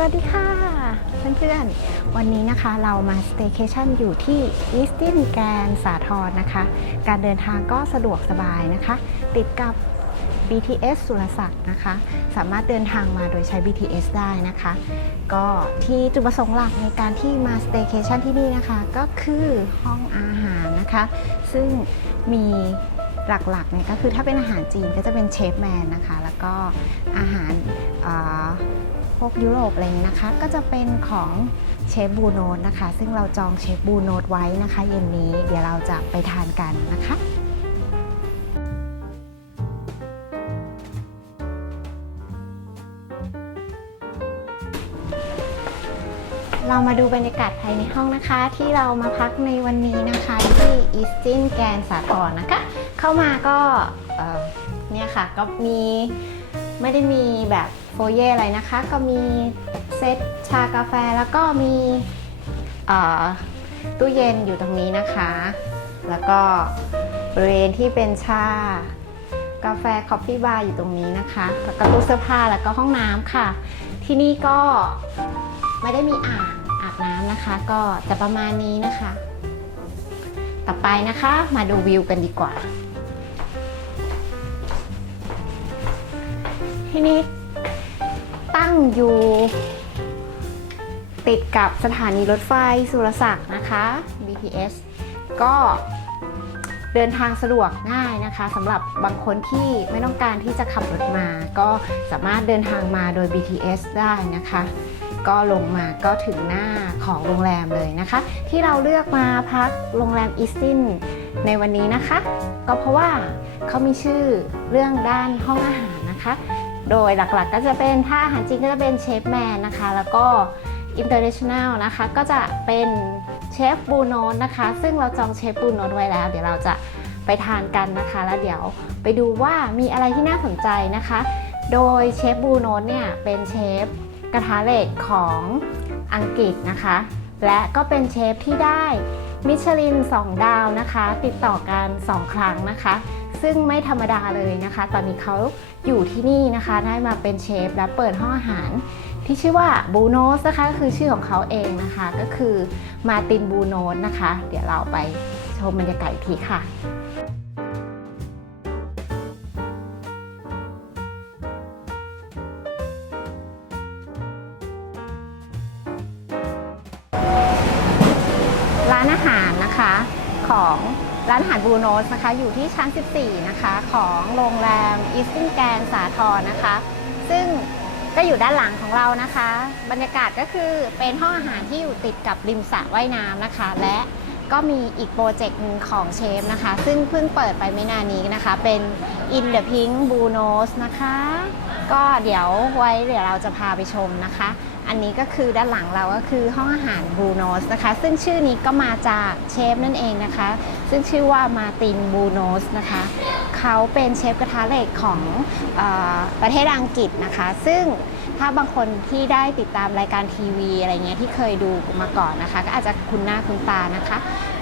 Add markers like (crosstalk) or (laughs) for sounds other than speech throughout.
สวัสดีค่ะ เพื่อนๆ วันนี้นะคะเรามาสเต y c a t i o n อยู่ที่อีสตินแกนสาทรนะคะ การเดินทางก็สะดวกสบายนะคะ ติดกับ BTS สุรศักดิ์นะคะ สามารถเดินทางมาโดยใช้ BTS ได้นะคะ ก็ที่จุดประสงค์หลักในการที่มาสเต y c a t i o n ที่นี่นะคะ ก็คือห้องอาหารนะคะ ซึ่งมีหลักๆเนี่ยก็คือถ้าเป็นอาหารจีนก็จะเป็นเชฟแมนนะคะ แล้วก็อาหารอ่า พวกยุโรปอะไรอย่างนี้นะคะ ก็จะเป็นของเชฟบูโนตนะคะ ซึ่งเราจองเชฟบูโนตไว้นะคะเย็นนี้เดี๋ยวเราจะไปทานกันนะคะเรามาดูบรรยากาศภายในห้องนะคะ ที่เรามาพักในวันนี้นะคะ ที่อีสตินแกนสาทรนะคะ เข้ามาก็เอ่อเนี่ยค่ะก็มีไม่ได้มีแบบ ฟเย่อะไรนะคะ ก็มีเซตชากาแฟแล้วก็มีตู้เย็นอยู่ตรงนี้นะคะ แล้วก็บริเวณที่เป็นชากาแฟคอฟฟี่บาร์อยู่ตรงนี้นะคะ แล้วก็ตู้เสื้อผ้าแล้วก็ห้องน้ำค่ะ ที่นี่ก็ไม่ได้มีอ่างอาบน้ำนะคะ ก็จะประมาณนี้นะคะ ต่อไปนะคะมาดูวิวกันดีกว่าที่นี่ ตั้งอยู่ ติดกับสถานีรถไฟสุรศักดิ์นะคะ BTS ก็เดินทางสะดวกง่ายนะคะสำหรับบางคนที่ไม่ต้องการที่จะขับรถมา ก็สามารถเดินทางมาโดย BTS ได้นะคะ ก็ลงมาก็ถึงหน้าของโรงแรมเลยนะคะ ที่เราเลือกมาพักโรงแรมอีสตินในวันนี้นะคะ ก็เพราะว่าเขามีชื่อเรื่องด้านห้องอาหารนะคะ โดยหลักๆก็จะเป็นถ้าอาหารจีนก็จะเป็นเชฟแมนนะคะ แล้วก็ international นะคะ ก็จะเป็นเชฟบูโนนนะคะ ซึ่งเราจองเชฟบูโนนไว้แล้ว เดี๋ยวเราจะไปทานกันนะคะ แล้วเดี๋ยวไปดูว่ามีอะไรที่น่าสนใจนะคะ โดยเชฟบูโนนเนี่ยเป็นเชฟกระทะเหล็กของอังกฤษนะคะ และก็เป็นเชฟที่ได้มิชลิน 2 ดาวนะคะ ติดต่อกัน 2 ครั้งนะคะ ซึ่งไม่ธรรมดาเลยนะคะ ตอนนี้เขาอยู่ที่นี่นะคะ ได้มาเป็นเชฟและเปิดห้องอาหาร ที่ชื่อว่าบูโนสนะคะก็คือชื่อของเขาเองนะคะ ก็คือมาตินบูโนสนะคะ เดี๋ยวเราไปชมบรรยากาศอีกทีค่ะารบูโนสนะคะอยู่ที่ชั้น 14 นะคะ ของโรงแรมอีสตินแกนสาทรนะคะ ซึ่งก็อยู่ด้านหลังของเรานะคะ บรรยากาศก็คือเป็นห้องอาหารที่อยู่ติดกับริมสระว่ายน้ำนะคะ และก็มีอีกโปรเจกต์หนึ่งของเชฟนะคะ ซึ่งเพิ่งเปิดไปไม่นานนี้นะคะ เป็น In the Pink b u n o s นะคะ ก็เดี๋ยวไว้เดี๋ยวเราจะพาไปชมนะคะ อันนี้ก็คือด้านหลังเราก็คือห้องอาหารบูโนสนะคะ ซึ่งชื่อนี้ก็มาจากเชฟนั่นเองนะคะ ซึ่งชื่อว่ามาตินบูโนสนะคะ เขาเป็นเชฟกระทะเหล็กของอประเทศอังกฤษนะคะ ซึ่งถ้าบางคนที่ได้ติดตามรายการทีวีอะไรเงี้ยที่เคยดูมาก่อนนะคะ ก็อาจจะคุ้นหน้าคุ้นตานะคะ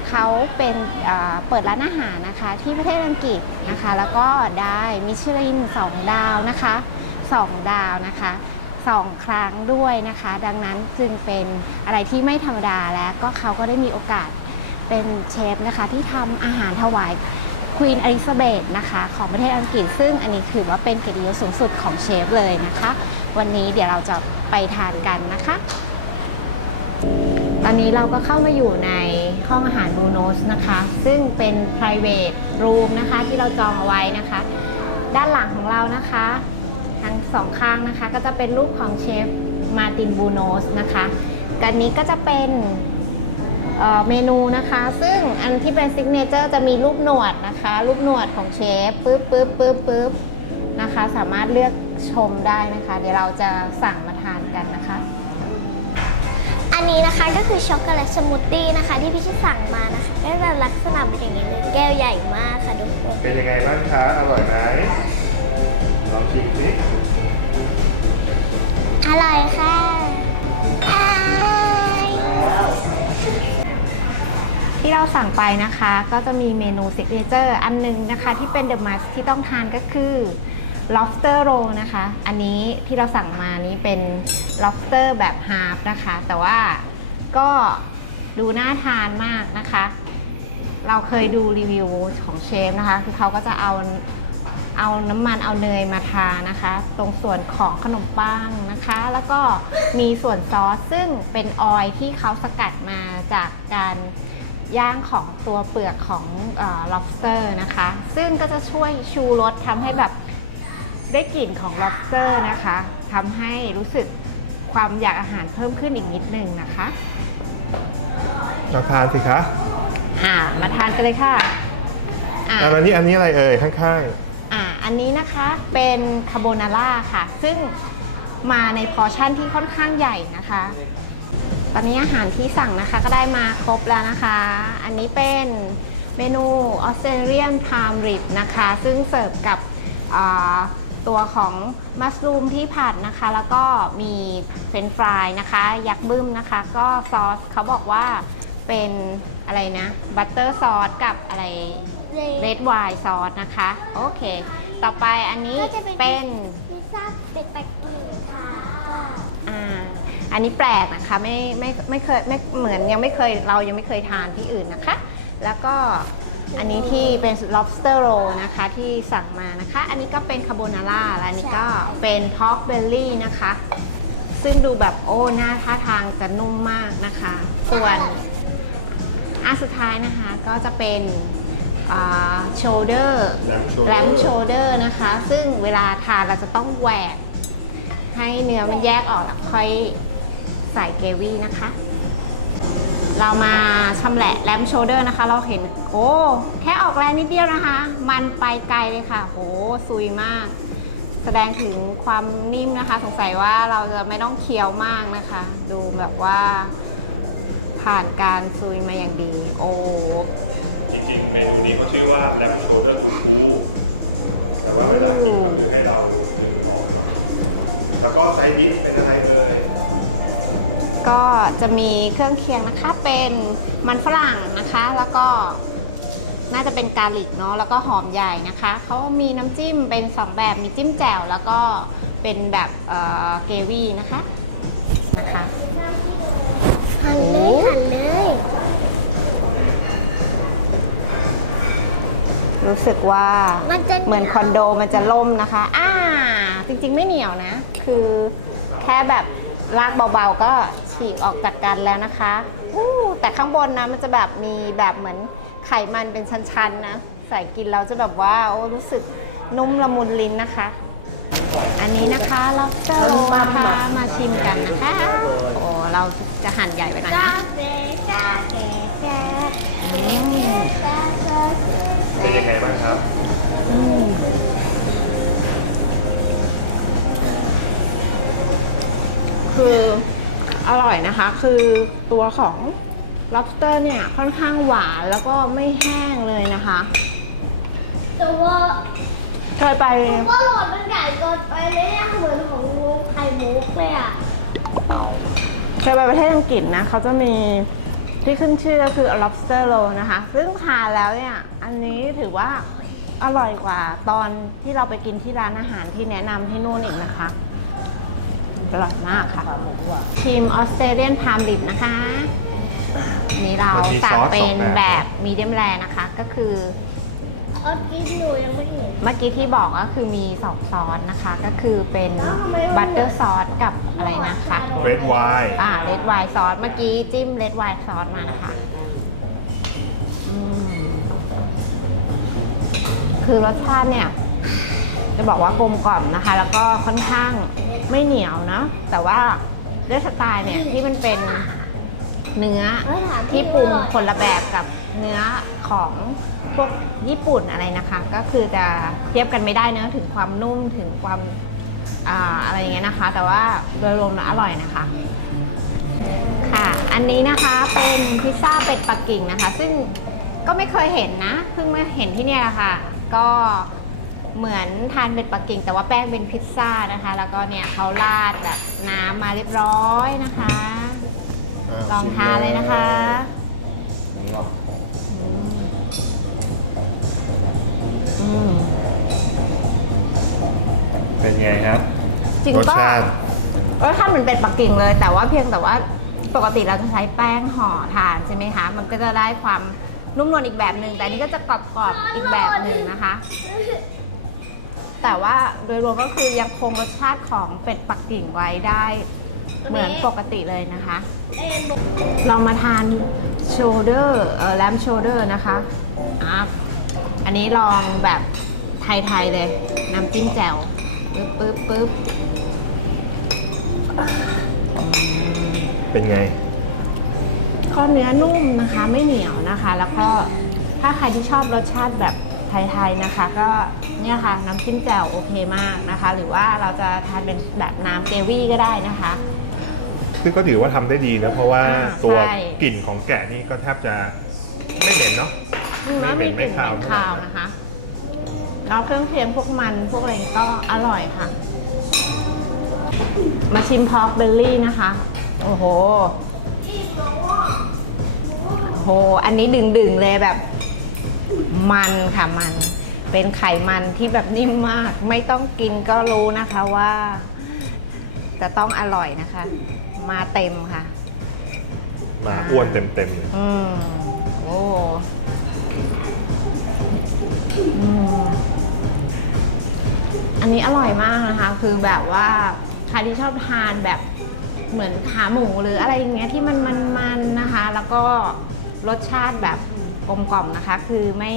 เขาเป็นเอ่อเปิดร้านอาหารนะคะ ที่ประเทศอังกฤษนะคะ แล้วก็ได้มิชลิน 2 ดาวนะคะ 2 ดาวนะคะ สองครั้งด้วยนะคะ ดังนั้นจึงเป็นอะไรที่ไม่ธรรมดาและก็เขาก็ได้มีโอกาสเป็นเชฟนะคะ ที่ทำอาหารถวายควีนอลิซาเบธนะคะของประเทศอังกฤษ ซึ่งอันนี้ถือว่าเป็นเกียรติยศสูงสุดของเชฟเลยนะคะ วันนี้เดี๋ยวเราจะไปทานกันนะคะ ตอนนี้เราก็เข้ามาอยู่ในห้องอาหารบูโนสนะคะ ซึ่งเป็น private room นะคะที่เราจองเอาไว้นะคะ ด้านหลังของเรานะคะ ทั้งสองข้างนะคะ ก็จะเป็นรูปของเชฟมาตินบูโนสนะคะกันนี้ก็จะเป็นเอ่อเมนูนะคะ ซึ่งอันที่เป็นซิกเนเจอร์จะมีรูปหนวดนะคะ รูปหนวดของเชฟปึ๊บปึ๊บปึ๊บปึ๊บนะคะ สามารถเลือกชมได้นะคะ เดี๋ยวเราจะสั่งมาทานกันนะคะ อันนี้นะคะก็คือช็อกโกแลตสมูทตี้นะคะ ที่พี่ชิสั่งมานะคะก็จะลักษณะเป็นอย่างนี้เลยแก้วใหญ่มากค่ะทุกคนเป็นยังไงบ้างคะอร่อยไหม ลองชิมสิอร่อยค่ะอร่อยที่เราสั่งไปนะคะ ก็จะมีเมนูซิกเนเจอร์อันหนึงนะคะ ที่เป็นเดอะมัสที่ต้องทานก็คือ lobster roll นะคะ อันนี้ที่เราสั่งมานี้เป็น lobster แบบ half นะคะ แต่ว่าก็ดูน่าทานมากนะคะ เราเคยดูรีวิวของเชฟนะคะ คือเขาก็จะเอา เอาน้ำมันเอาเนยมาทานะคะ ตรงส่วนของขนมปังนะคะ แล้วก็มีส่วนซอสซึ่งเป็นออยล์ที่เขาสกัดมาจากการย่างของตัวเปลือกของเอ่อ lobster นะคะ ซึ่งก็จะช่วยชูรสทำให้แบบได้กลิ่นของ lobster นะคะทำให้รู้สึกความอยากอาหารเพิ่มขึ้นอีกนิดนึงนะคะเราทานสิคะอ่ามาทานกันเลยค่ะอ่าอะแล้วนี่อันนี้อะไรเอ่ยข้างอ่า อันนี้นะคะเป็นคาโบนาร่าค่ะ ซึ่งมาในพอร์ชั่นที่ค่อนข้างใหญ่นะคะ ตอนนี้อาหารที่สั่งนะคะก็ได้มาครบแล้วนะคะ อันนี้เป็นเมนูออสเตรเลียนพามริบนะคะ ซึ่งเสิร์ฟกับอ่าตัวของมัสลูมที่ผัดนะคะ แล้วก็มีเฟรนช์ฟรายนะคะ ยักษ์บึ้มนะคะ ก็ซอสเขาบอกว่าเป็นอะไรนะ บัตเตอร์ซอสกับอะไรเรดไวน์ซอสนะคะ โอเค ต่อไปอันนี้ก็จะเป็น เป็นพิซซ่าเป็ดปักกิ่งค่ะก็อ่าอันนี้แปลกนะคะไม่ไม่ไม่เคยไม่เหมือนยังไม่เคยเรายังไม่เคยทานที่อื่นนะคะ แล้วก็อันนี้ที่เป็น lobster roll นะคะที่สั่งมานะคะ อันนี้ก็เป็นคาโบนาร่าและอันนี้ก็เป็น pork belly นะคะ ซึ่งดูแบบโอ้หน้าท่าทางจะนุ่มมากนะคะ ส่วนอันสุดท้ายนะคะก็จะเป็น โชเดอร์ๆแรมโชเดอร์นะคะ ซึ่งเวลาทานเราจะต้องแหวก ให้เนื้อมันแยกออกแล้วค่อยใส่เกรวี่นะคะ เรามาชำแหละแรมโชเดอร์นะคะ เราเห็นโอ้แค่ออกแรงนิดเดียวนะคะ มันไปไกลเลยค่ะโหซุยมาก แสดงถึงความนิ่มนะคะ สงสัยว่าเราจะไม่ต้องเคี้ยวมากนะคะ ดูแบบว่าผ่านการซุยมาอย่างดี โอ้จริงๆ เมนูนี้เขาชื่อว่าแรมโชเดอร์คูคูแต่ว่าเวลากินเขาจะให้เราดูชื่อของแล้วก็ไซส์นี้เป็นอะไรเอ่ยก็จะมีเครื่องเคียงนะคะเป็นมันฝรั่งนะคะ แล้วก็น่าจะเป็นกาลิกเนาะแล้วก็หอมใหญ่นะคะเขามีน้ำจิ้มเป็น 2 แบบมีจิ้มแจ่วแล้วก็เป็นแบบเอ่อเกวี่นะคะนะคะ หั่นเลยหั่นเลย รู้สึกว่ามันจะเหมือนคอนโดมันจะล่มนะคะอ่าจริง ๆ ไม่เหนียวนะ คือแค่แบบลากเบาๆก็ฉีกออกจากกันแล้วนะคะอู้แต่ข้างบนนะมันจะแบบมีแบบเหมือนไขมันเป็นชั้นๆนะใส่กินเราจะแบบว่าโอ้รู้สึกนุ่มละมุนลิ้นนะคะ อันนี้นะคะ lobster roll นะคะมาชิมกันนะคะโอ้เราจะหั่นใหญ่ไปหน่อยกานะ แฟกาแฟกาแฟอืมกาแฟเป็นยังไงบ้างครับอืมคืออร่อยนะคะ คือตัวของ lobster เนี่ยค่อนข้างหวานแล้วก็ไม่แห้งเลยนะคะ แต่ว่าเคยไป ว่าหลอดมันใหญ่เกินไปเลยเนี่ยเหมือนของมุกไข่มุกเลยอะเคยไปประเทศอังกฤษนะ เขาจะมีที่ขึ้นชื่อก็คือ lobster roll นะคะ ซึ่งทานแล้วเนี่ย อันนี้ถือว่าอร่อยกว่าตอนที่เราไปกินที่ร้านอาหารที่แนะนำที่นู่นอีกนะคะ อร่อยมากค่ะชิมออสเตรเลียนพามริบนะคะอันนี้เรามันมีสั่งซอสเป็สอนงแบบ แบบมีเดียมแรนะคะ ก็คือเออกินหนูยังไม่เห็นเมื่อกี้ที่บอกก็คือมีสองซอสนะคะ ก็คือเป็นแล้วทำไมมันบัตเตอร์ซอสกับอะไรนะคะ เรดไวน์ อ่าเลดไวน์ซอสเมื่อกี้จิ้มเลดไวน์ซอสมานะคะ คือรสชาติเนี่ยจะบอกว่ากลมกล่อมนะคะ แล้วก็ค่อนข้างไม่เหนียวนะแต่ว่าด้วยสไตล์เนี่ยที่มันเป็นเนื้อที่ปรุงคนละแบบกับเนื้อของพวกญี่ปุ่นอะไรนะคะ ก็คือจะเทียบกันไม่ได้เนื้อะถึงความนุ่มถึงความอาอะไรอย่างเงี้ยนะคะ แต่ว่าโดยรวมแล้วอร่อยนะคะ ค่ะ อันนี้นะคะเป็นพิซซ่าเป็ดปักกิ่งนะคะ ซึ่งก็ไม่เคยเห็นนะ เพิ่งมาเห็นที่นี่แหละค่ะ ก็เหมือนทานเป็ดปักกิ่ง แต่ว่าแป้งเป็นพิซซ่านะคะ แล้วก็เนี่ยเขาราดแบบน้ำมาเรียบร้อยนะคะลองทานเลยนะคะอืมเป็นไงครับจริงรสก็ ชาติ รสชาติเหมือนเป็ดปักกิ่งเลย แต่ว่าเพียงแต่ว่าปกติเราจะใช้แป้งห่อทานใช่ไหมคะ มันก็จะได้ความ นุ่มนวลอีกแบบหนึ่งแต่อันนี้ก็จะกรอบๆอีกแบบหนึ่งนะคะ แต่ว่าโดยรวมก็คือยังคงรสชาติของเป็ดปักกิ่งไว้ได้ เหมือนปกติเลยนะคะเรามาทานโชเดอร์เออแลมโชเดอร์นะคะอะอันนี้ลองแบบไทย ๆ เลย น้ำจิ้มแจ่วปึ๊บปึ๊บปึ๊บเป็นไง ก็เนื้อนุ่มนะคะไม่เหนียวนะคะ แล้วก็ถ้าใครที่ชอบรสชาติแบบไทยๆนะคะ ก็เนี่ยค่ะน้ำจิ้มแจ่วโอเคมากนะคะ หรือว่าเราจะทานเป็นแบบน้ำเกวี่ก็ได้นะคะ ซึ่งก็ถือว่าทำได้ดีนะเพราะว่าอ่าตัวใช่ กลิ่นของแกะนี่ก็แทบจะไม่เหม็นเนาะไม่เหม็นไม่คาวไม่คาวนะคะ แล้วเครื่องเคียงพวกมันพวกอะไรก็อร่อยค่ะ มาชิมพอกเบลลี่นะคะ โอ้โห โอ้โห อันนี้ดึงๆเลยแบบ มันค่ะมัน เป็นไขมันที่แบบนิ่มมาก ไม่ต้องกินก็รู้นะคะว่า จะต้องอร่อยนะคะ มาเต็มค่ะ มาอ้วนเต็มๆเลยอืมโอ้อืมอันนี้อร่อยมากนะคะ คือแบบว่าใครที่ชอบทานแบบ เหมือนขาหมูหรืออะไรอย่างเงี้ยที่มันมันๆนะคะ แล้วก็รสชาติแบบกลมกล่อมนะคะ คือไม่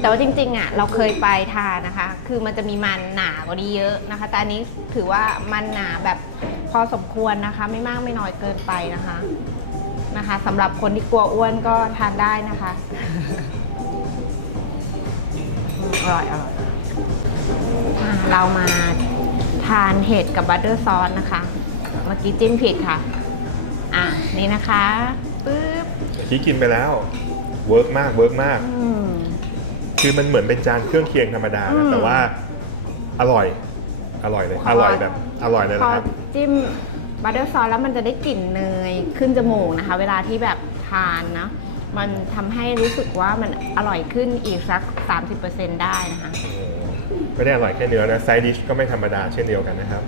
แต่ว่าจริงๆอะเราเคยไปทานนะคะ คือมันจะมีมันหนากว่านี้เยอะนะคะ แต่อันนี้ถือว่ามันหนาแบบพอสมควรนะคะ ไม่มากไม่น้อยเกินไปนะคะนะคะสำหรับคนที่กลัวอ้วนก็ทานได้นะคะอร่อยอร่อยเรามาทานเห็ดกับบัตเตอร์ซอสนะคะ เมื่อกี้จิ้มผิดค่ะ อะ นี่นะคะปึ๊บที่กินไปแล้ว เวิร์กมากเวิร์กมาก อืม คือมันเหมือนเป็นจานเครื่องเคียงธรรมดาอืนะม แต่ว่าอร่อย อร่อยเลยพออร่อยแบบอร่อยเลยพอนะครับ จิ้มบัตเตอร์ซอสแล้วมันจะได้กลิ่นเนยขึ้นจมูกนะคะ เวลาที่แบบทานนะ มันทำให้รู้สึกว่ามันอร่อยขึ้นอีกสัก 30%ได้นะคะโอ้โหไม่ได้อร่อยแค่เนื้อนะไซดิชก็ไม่ธรรมดาเช่นเดียวกันนะครับ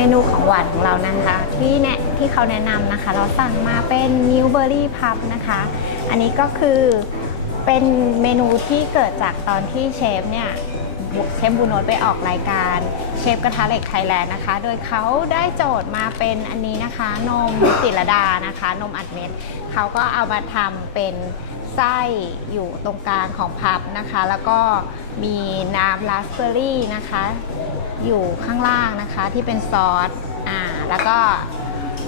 เมนูของหวานของเรานะคะ ที่แนะที่เขาแนะนำนะคะ เราสั่งมาเป็นมิวเบอรี่พับนะคะ อันนี้ก็คือเป็นเมนูที่เกิดจากตอนที่เชฟเนี่ยเชฟบูโนตไปออกรายการเชฟกระทะเหล็กไทยแลนด์นะคะ โดยเขาได้โจทย์มาเป็นอันนี้นะคะ นมจิรดานะคะ นมอัดเม็ดเขาก็เอามาทำเป็นไส้อยู่ตรงกลางของพับนะคะ แล้วก็มีน้ำราสเบอร์รี่นะคะ อยู่ข้างล่างนะคะที่เป็นซอสอ่าแล้วก็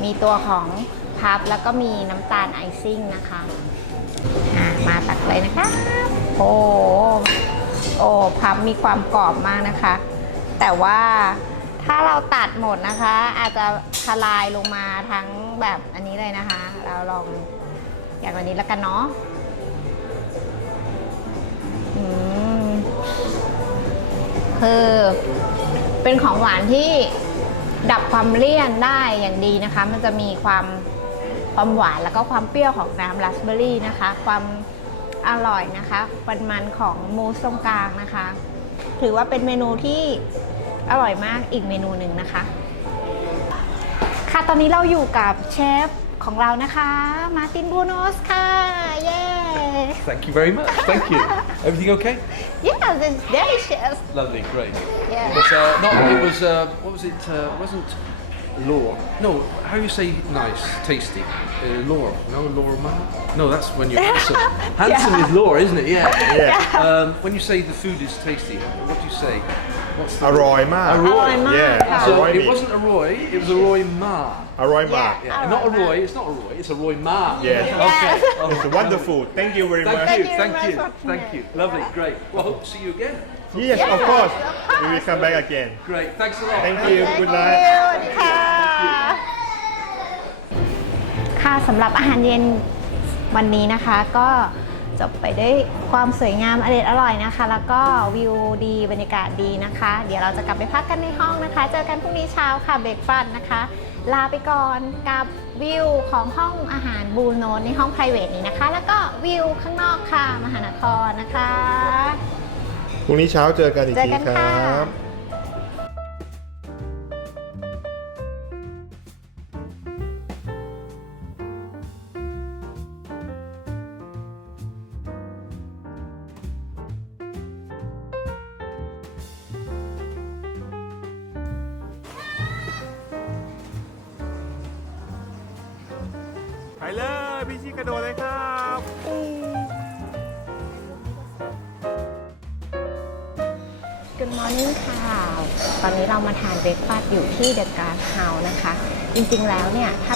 มีตัวของพับแล้วก็มีน้ำตาลไอซิ่งนะคะอ่ามาตักเลยนะคะโอ้โอ้พับมีความกรอบมากนะคะ แต่ว่าถ้าเราตัดหมดนะคะ อาจจะทลายลงมาทั้งแบบอันนี้เลยนะคะ เราลองอย่างวันนี้แล้วกันเนาะคือ เป็นของหวานที่ดับความเลี่ยนได้อย่างดีนะคะ มันจะมีความความหวานแล้วก็ความเปรี้ยวของน้ำราสเบอร์รี่นะคะ ความอร่อยนะคะมันมันของมูสตรงกลางนะคะ ถือว่าเป็นเมนูที่อร่อยมากอีกเมนูหนึ่งนะคะ ค่ะตอนนี้เราอยู่กับเชฟของเรานะคะ มาตินบูโนสค่ะ เย้ Thank you very much. Thank you. (laughs) Everything okay? yes it's delicious Lovely, great. Yeah. It was, uh, not, it was, uh, what was it? Uh, wasn't Laura? No, how you say nice, tasty? Uh, Laura? No, Laura Ma? No, that's when you're handsome. (laughs) Handsome is Laura, isn't it? Yeah. (laughs) Yeah. Um, when you say the food is tasty, what do you say? What's the อร่อยมาก Arroy. อร่อยมาก Yeah. ค่ะ So Arroy it meat. wasn't a Roy, it was a Roy Ma. อร่อยมาก Yeah. Yeah, not a Arroy Ma. Roy, it's not a Roy, it's a Roy Ma. Yes. Okay. It's wonderful thank you very Thank much you, you thank very you, much. thank you. Lovely, great. Well, I hope to see you again. Yes, of course. We will come back again. Great. Thanks a lot. Thank you. Good night. สวัสดีค่ะ ค่ะสำหรับอาหารเย็นวันนี้นะคะก็ จบไปด้วยความสวยงามอร่อยอร่อยนะคะ แล้วก็วิวดีบรรยากาศดีนะคะ เดี๋ยวเราจะกลับไปพักกันในห้องนะคะ เจอกันพรุ่งนี้เช้าค่ะเบรกฟันนะคะ ลาไปก่อนกับวิวของห้องอาหารบูโนนในห้อง p r i v a t นี้นะคะ แล้วก็วิวข้างนอกค่ะมหานครนะคะพรุ่งนี้เช้าเจอกันอีกเจอทีกันครค่ะับ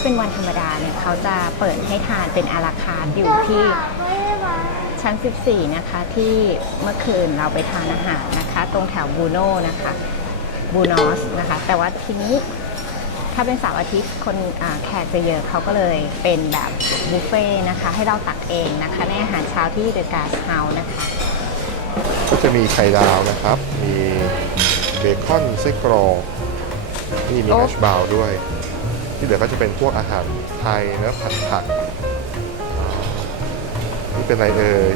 เนี่ยถ้าเป็นวันธรรมดาเนี่ยเขาจะเปิดให้ทานเป็นอาราคาร์ทอยู่ที่ชั้น 14 นะคะ ที่เมื่อคืนเราไปทานอาหารนะคะ ตรงแถวบูโน่นะคะบูนอสนะคะ แต่ว่าทีนี้ถ้าเป็นเสาร์อาทิตย์คนอ่าแขกจะเยอะเขาก็เลยเป็นแบบบุฟเฟ่ต์นะคะ ให้เราตักเองนะคะ ในอาหารเช้าที่เดอะการ์ h เฮาส์นะคะ ก็จะมีไข่ดาวนะครับ มีเบคอนไส้กรอกนี่มีโอ้แฮชบราวน์ด้วย ที่เหลือก็จะเป็นพวกอาหารไทยเนื้อผัดผักอ่านี่เป็นอะไรเอ่ย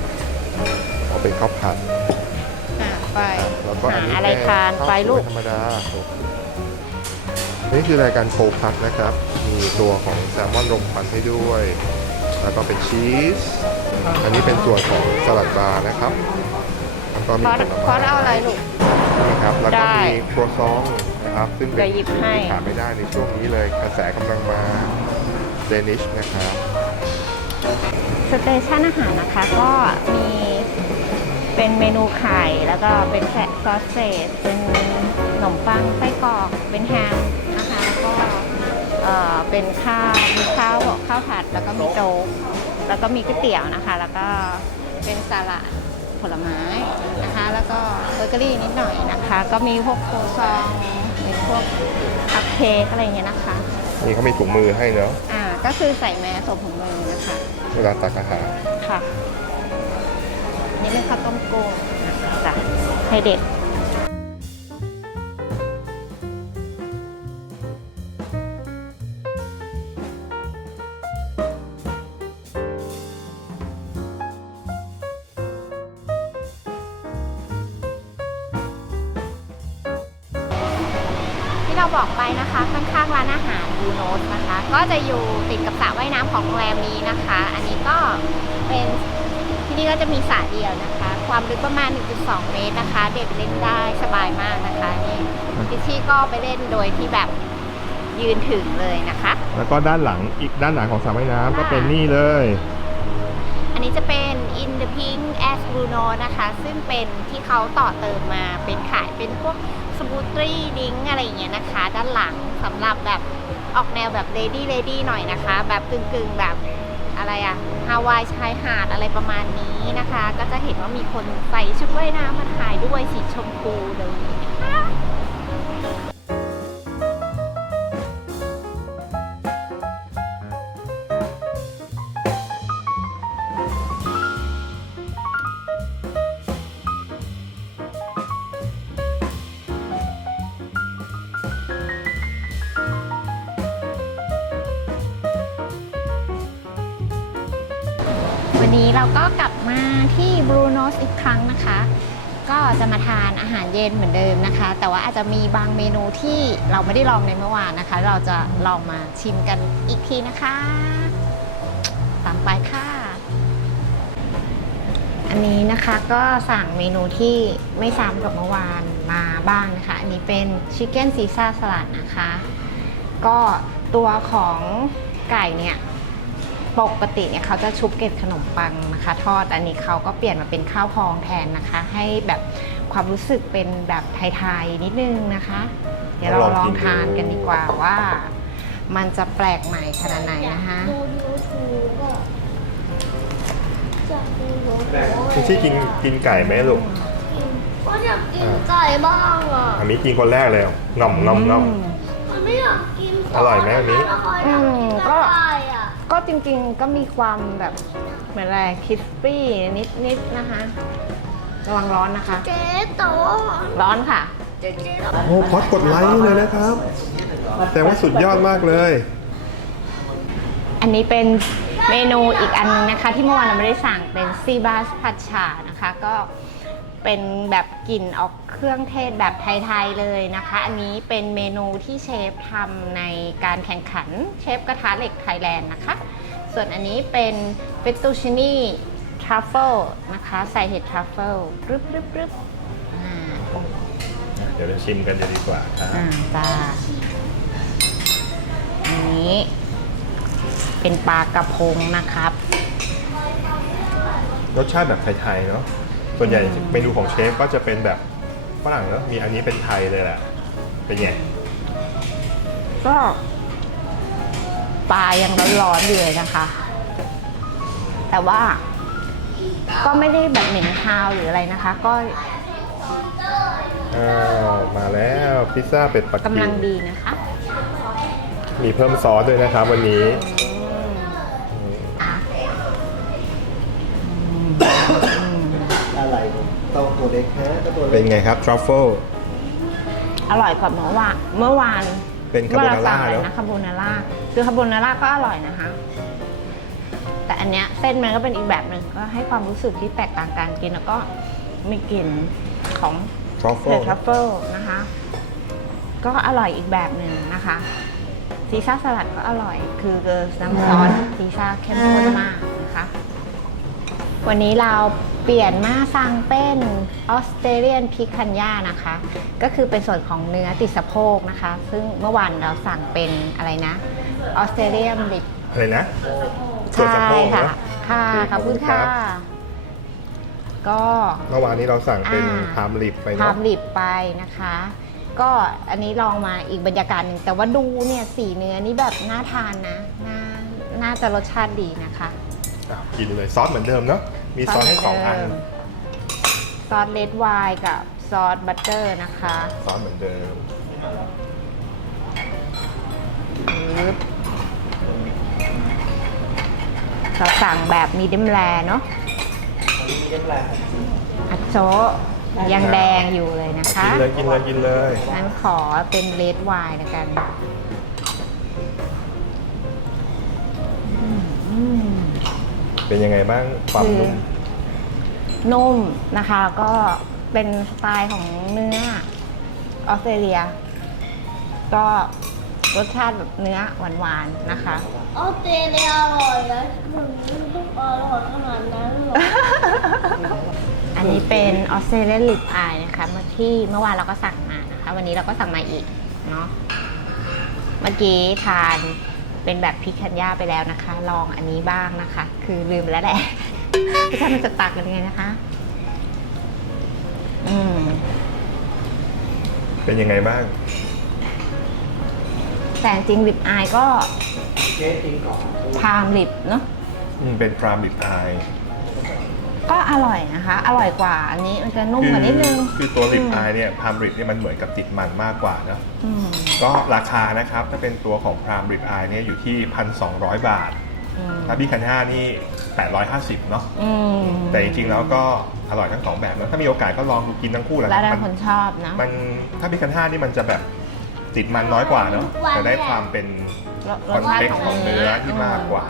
อ๋อเป็นข้าวผัดอะไปแล้วก็อันนี้หาอะไรเป็นทานข้าวไปสลูวยกธรรมดาโอเคนี่คือรายการโคพักนะครับ มีตัวของแซลมอนรมควันให้ด้วย แล้วก็เป็นชีส อันนี้เป็นส่วนของสลัดบาร์นะครับ แล้วก็มีพอผลพอไม้เอาอะไรลูกนะครับ แล้วก็ได้มีครัวซอง นะครับ ซึ่งเป็นเดี๋ยวหยิบให้ ที่ขาดไม่ได้ในช่วงนี้เลยกระแสกำลังมาเดนิชนะครับสเตชันอาหารนะคะก็มีเป็นเมนูไข่ แล้วก็เป็นแซซอสเซจเป็นขนมปังไส้กรอก เป็นแฮมนะคะแล้วก็เอ่อเป็นข้าวมีข้าวข้าวผัด แล้วก็มีโจ๊กแล้วก็มีก๋วยเตี๋ยวนะคะ แล้วก็เป็นสลัดผลไม้นะคะ แล้วก็เบเกอรี่นิดหน่อยนะคะ ก็มีพวกโคซองมี พวกคัพเค้กอะไรอย่างเงี้ยนะคะนี่เขามีถุงมือให้เนาะอ่าก็คือใส่แมสสวมถุงมือนะคะเวลาตักอาหารค่ะอันนี่เป็นข้าวต้มกุ้งนะคะจ้ะให้เด็ก ก็จะอยู่ติดกับสระว่ายน้ำของโรงแรมนี้นะคะ อันนี้ก็เป็นที่นี่ก็จะมีสระเดียวนะคะ ความลึกประมาณ 1.2 เมตรนะคะ เด็กเล่นได้สบายมากนะคะนี่พิชชี่ก็ไปเล่นโดยที่แบบยืนถึงเลยนะคะ แล้วก็ด้านหลังอีกด้านหลังของสระว่ายน้ำก็ค่ะเป็นนี่เลย อันนี้จะเป็น In the Pink as Bruno นะคะ ซึ่งเป็นที่เขาต่อเติมมาเป็นขายเป็นพวกสมูทตี้ดิ้งอะไรอย่างเงี้ยนะคะ ด้านหลังสำหรับแบบ ออกแนวแบบเลดี้เลดี้หน่อยนะคะ แบบกึ่งๆแบบอะไรอะฮาวายชายหาดอะไรประมาณนี้นะคะ ก็จะเห็นว่ามีคนใส่ชุดว่ายน้ำมาถ่ายด้วยสีชมพูเลยนะคะ ที่บรูโนสอีกครั้งนะคะ ก็จะมาทานอาหารเย็นเหมือนเดิมนะคะ แต่ว่าอาจจะมีบางเมนูที่เราไม่ได้ลองในเมื่อวานนะคะ เราจะลองมาชิมกันอีกทีนะคะ ตามไปค่ะ อันนี้นะคะก็สั่งเมนูที่ไม่ซ้ำกับเมื่อวานมาบ้างนะคะ อันนี้เป็นชิคเก้นซีซ่าสลัดนะคะ ก็ตัวของไก่เนี่ย ปกติเนี่ยเขาจะชุบเกล็ดขนมปังนะคะ ทอดอันนี้เขาก็เปลี่ยนมาเป็นข้าวพองแทนนะคะ ให้แบบความรู้สึกเป็นแบบไทยๆนิดนึงนะคะ เดี๋ยวเราลองทานกันดีกว่าว่า มันจะแปลกใหม่ขนาดไหนนะคะดูยูทูบอะจากดูยูทูบคุณชี่กินกินไก่ไหมลูกก็อยากกินไก่บ้างอะอันนี้กินคนแรกเลยงอมงอมงอมมันไม่อยากกินอร่อยไหมอันนี้อืมก็ไก่อะก็ จริงๆก็มีความแบบเหมือนอะไรคริสปี้นิดๆนะคะ ระวังร้อนนะคะ เจ๊แต่ว่าร้อนค่ะ เจ๊เจ๊โอ้พอดกดไลค์เลยนะครับ แต่ว่าสุดยอดมากเลย อันนี้เป็นเมนูอีกอันนึงนะคะ ที่เมื่อวานเราไม่ได้สั่งเป็นซีบาสผัดฉ่านะคะ ก็เป็นแบบกลิ่นออกเครื่องเทศแบบไทยๆเลยนะคะ อันนี้เป็นเมนูที่เชฟทำในการแข่งขันเชฟกระทะเหล็กไทยแลนด์นะคะ ส่วนอันนี้เป็นเฟตตูชินีทรัฟเฟิลนะคะ ใส่เห็ดทรัฟเฟิลรึบรึบรึบอ่าเดี๋ยวเราชิมกันเลยดีกว่าครับอ่าจ้าอันนี้ เป็นปลากระพงนะครับ รสชาติแบบไทยๆเนาะส่วนใหญ่เมนูของเชฟก็จะเป็นแบบฝรั่งเนาะมีอันนี้เป็นไทยเลยแหละเป็นไงก็ ปลายังร้อนๆอยู่เลยนะคะ แต่ว่าก็ไม่ได้แบบเหม็นคาวหรืออะไรนะคะ ก็อ้าวมาแล้วพิซซ่าเป็ดปักกำกิ่ลังงดีนะคะมีเพิ่มซอสด้วยนะครับวันนี้อืมอะอะไรต้องตัวเล็กฮะก็ตัวเป็เล็นกไงครับทรัฟเฟิลอร่อยกว่าเมื่อวานเมื่อวาน เป็นคาโบนาร่าเมื่อวสั่งเลยเนอะนะคาโบนาร่าคือคาโบนาร่าก็อร่อยนะคะ แต่อันเนี้ยเส้นมันก็เป็นอีกแบบหนึ่งก็ให้ความรู้สึกที่แตกต่างกันกินแล้วก็มีกลิ่นของทรัฟเฟิเดลอะทรัฟเฟิลนะคะ ก็อร่อยอีกแบบหนึ่งนะคะซีซ่าสลัดก็อร่อย คือน้ำซอสซีซ่าเข้มข้นมากนะคะ วันนี้เรา เปลี่ยนมาสั่งเป็นออสเตรเลียนพิคันย่านะคะ ก็คือเป็นส่วนของเนื้อติดสะโพกนะคะ ซึ่งเมื่อวานเราสั่งเป็นอะไรนะออสเตรเลียนลิปอะไรนะส่วนสะใช่โพกค่ะเนอะค่ะขอบคุณครัค่ะ บ ก็เมื่อวานนี้เราสั่งเป็นอ่าพามลิปไปทาเนาะมลิปไปนะคะ ก็อันนี้ลองมาอีกบรรยากาศหนึ่งแต่ว่าดูเนี่ยสีเนื้อนี่แบบน่าทานนะน่าน่าจะรสชาติดีนะคะ อะกินเลยซอสเหมือนเดิมเนาะ มีซอสให้สองอัน ซอสเลดไวน์กับซอสบัตเตอร์นะคะซอสเหมือนเดิมปึ๊บเราสั่งแบบมีดิมแรเนาะมีเล็กแหละอัดโซะยังแดงอยู่เลยนะคะ กินเลยกินเลยกินเลยงั้นขอเป็นเลดไวน์ละกันอืมเป็นยังไงบ้างความนุ่ม นุ่มนะคะแล้วก็เป็นสไตล์ของเนื้อออสเตรเลีย ก็รสชาติแบบเนื้อหวานๆนะคะ ออสเตรเลียอร่อยนะมันต้องอร่อยขนาดนั้นเหรออันนี้เป็นออสเตรเลียนลิปอายนะคะ เมื่อที่เมื่อวานเราก็สั่งมานะคะ วันนี้เราก็สั่งมาอีกเนาะเมื่อกี้ทานเป็นแบบพิคันย่าไปแล้วนะคะ ลองอันนี้บ้างนะคะ คือลืมไปแล้วแหละ พี่ชามันจะตักกันยังไงนะคะ อืม เป็นยังไงบ้าง แต่จริงลิปอายก็เจ๊จริงก่อนพามลิปเนาะอืมเป็นพรามลิปอายก็อร่อยนะคะ อร่อยกว่าอันนี้มันจะนุ่มกว่านิดนึง คือตัวลิปอายเนี่ยพรามลิปเนี่ยมันเหมือนกับติดมันมากกว่าเนอะอืม ก็ราคานะครับถ้าเป็นตัวของพรามลิปอายเนี่ยอยู่ที่ 1,200 บาท อืมถ้าพี่คันห้านี่ 850 เนาะอืมแต่จริงๆแล้วก็อร่อยทั้งสองแบบนะถ้ามีโอกาสก็ลองดูกินทั้งคู่แหละแล้วคแต่รับคนชอบเนาะมันถ้าพี่คันห้านี่มันจะแบบติดมันน้อยกว่าเนาะจะได้ความเป็นรสคอนชาเทติกขต์องของเนื้เนื้ออที่มากกว่า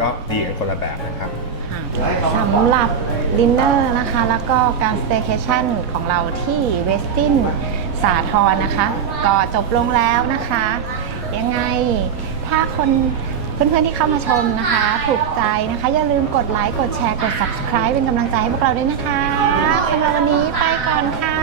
ก็ดีกันคนละแบบนะครับค่ะสำหรับดินเนอร์นะคะ แล้วก็การสเต y c a t i o n ของเราที่เวสตินสาทรนะคะ ก็จบลงแล้วนะคะ ยังไงถ้าคน เพื่อนๆที่เข้ามาชมนะคะ ถูกใจนะคะ อย่าลืมกดไลค์ กดแชร์ กด subscribe เป็นกำลังใจให้พวกเราด้วยนะคะสำหรับวันนี้ไปก่อนค่ะ